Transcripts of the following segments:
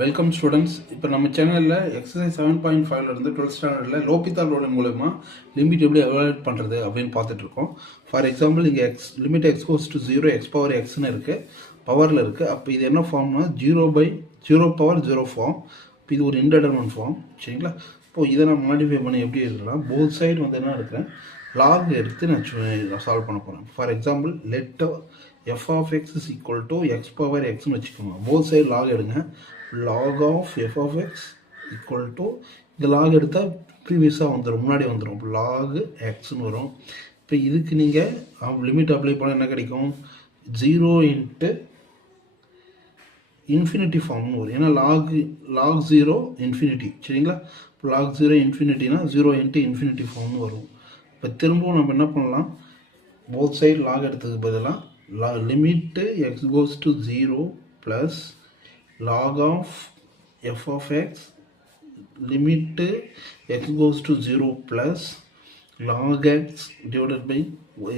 Welcome students. இப்போ நம்ம சேனலில் எக்ஸசைஸ் 7.5 இருந்து 12th ஸ்டாண்டர்டில் லோபிதால் ரோடு மூலமா லிமிட் எப்படி எவாலுவேட் பண்ணுறது அப்படின்னு பார்த்துட்ருக்கோம். ஃபார் எக்ஸாம்பிள் இங்கே limit X goes to 0 X power எக்ஸ்னு இருக்குது, பவரில் இருக்குது. அப்போ இது என்ன ஃபார்ம்னா 0/0 பவர் 0 ஃபார்ம். இப்போ இது ஒரு இன்டெர்மினன்ட் ஃபார்ம், சரிங்களா? இப்போது இதை நான் மாடிஃபை பண்ணி எப்படி இருக்குன்னா போத் சைடு வந்து என்ன எடுக்கிறேன், லாக் எடுத்து நான் சால்வ் பண்ண போகிறேன். For example let F of X is equal to X power எக்ஸ்னு வச்சுக்கோங்க. போத் சைடு லாக் எடுங்க. log of f of x equal to இந்த log எடுத்தால் ப்ரீவியஸாக வந்துடும், முன்னாடி வந்துடும். log xன்னு வரும். இப்போ இதுக்கு நீங்கள் லிமிட் அப்ளை பண்ண என்ன கிடைக்கும், 0 இன்ட்டு இன்ஃபினிட்டி ஃபார்ம்னு வரும். ஏன்னா log 0 இன்ஃபினிட்டி, சரிங்களா? இப்போ log 0 இன்ஃபினிட்டினா 0 இன்ட்டு இன்ஃபினிட்டி ஃபார்ம்னு வரும். இப்போ திரும்பவும் நம்ம என்ன பண்ணலாம், போத் சைடு லாக் எடுத்ததுக்கு பதிலாக limit x goes to 0 plus log of f of x limit x goes to 0 plus log x divided by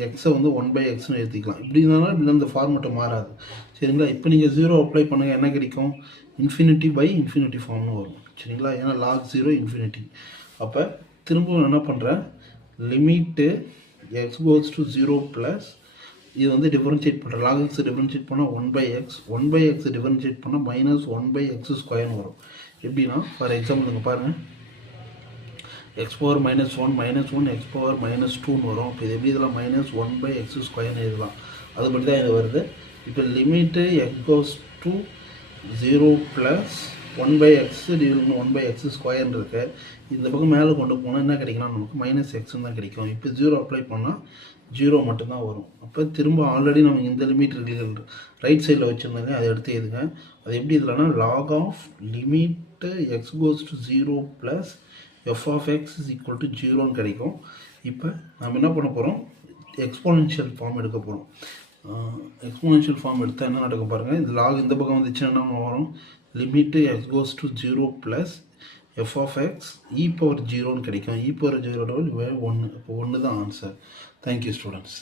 x வந்து 1/xன்னு எழுதிக்கலாம். இப்படி இருந்தாலும் இப்படி இந்த ஃபார்மெட்டை மாறாது, சரிங்களா? இப்போ நீங்கள் 0 அப்ளை பண்ணுங்கள், என்ன கிடைக்கும், இன்ஃபினிட்டி ஃபார்ம்னு வரும், சரிங்களா? ஏன்னா log 0 இன்ஃபினிட்டி. அப்போ திரும்பவும் என்ன பண்ணுறேன், limit x goes to 0 plus இது வந்து டிஃபரன்ஷியேட் பண்ணுற log x டிஃபரன்ஷியேட் பண்ணால் 1/x டிஃபரன்ஷியேட் பண்ணால் -1/x² வரும். எப்படின்னா ஃபார் எக்ஸாம்பிள் இங்கே பாருங்கள், எக்ஸ் பவர் -1 எக்ஸ் பவர் -2ன்னு வரும். இப்போ இது எப்படி இதெல்லாம் -1/x² எழுதலாம், அது பற்றி தான் இது வருது. இப்போ limit x goes to 0 plus 1/x divide 1/x² இருக்கு. இந்த பக்கம் மேலே கொண்டு போனால் என்ன கிடைக்குன்னா நமக்கு -xன்னு தான் கிடைக்கும். இப்போ 0 அப்ளை பண்ணால் 0 மட்டும்தான் வரும். அப்போ திரும்ப ஆல்ரெடி நம்ம இந்த லிமிட் இருக்கு ரைட் சைடில் வச்சுருந்தாங்க, அதை எடுத்து எழுதுங்க. அது எப்படி இதுலனா log of limit x goes to 0 plus f of X is equal to 0ன்னு கிடைக்கும். இப்போ நம்ம என்ன பண்ண போகிறோம், எக்ஸ்போனென்ஷியல் ஃபார்ம் எடுக்க போகிறோம். எக்ஸ்போனென்ஷியல் ஃபார்ம் எடுத்தால் என்ன நடக்கும் பாருங்கள், இது லாக் இந்த பக்கம் வந்துச்சுன்னா என்ன வரும், limit x goes to 0 plus f of x e power 0ன்னு கிடைக்கும். இ பவர் 0 1, இப்போ 1 தான் ஆன்சர். Thank you students.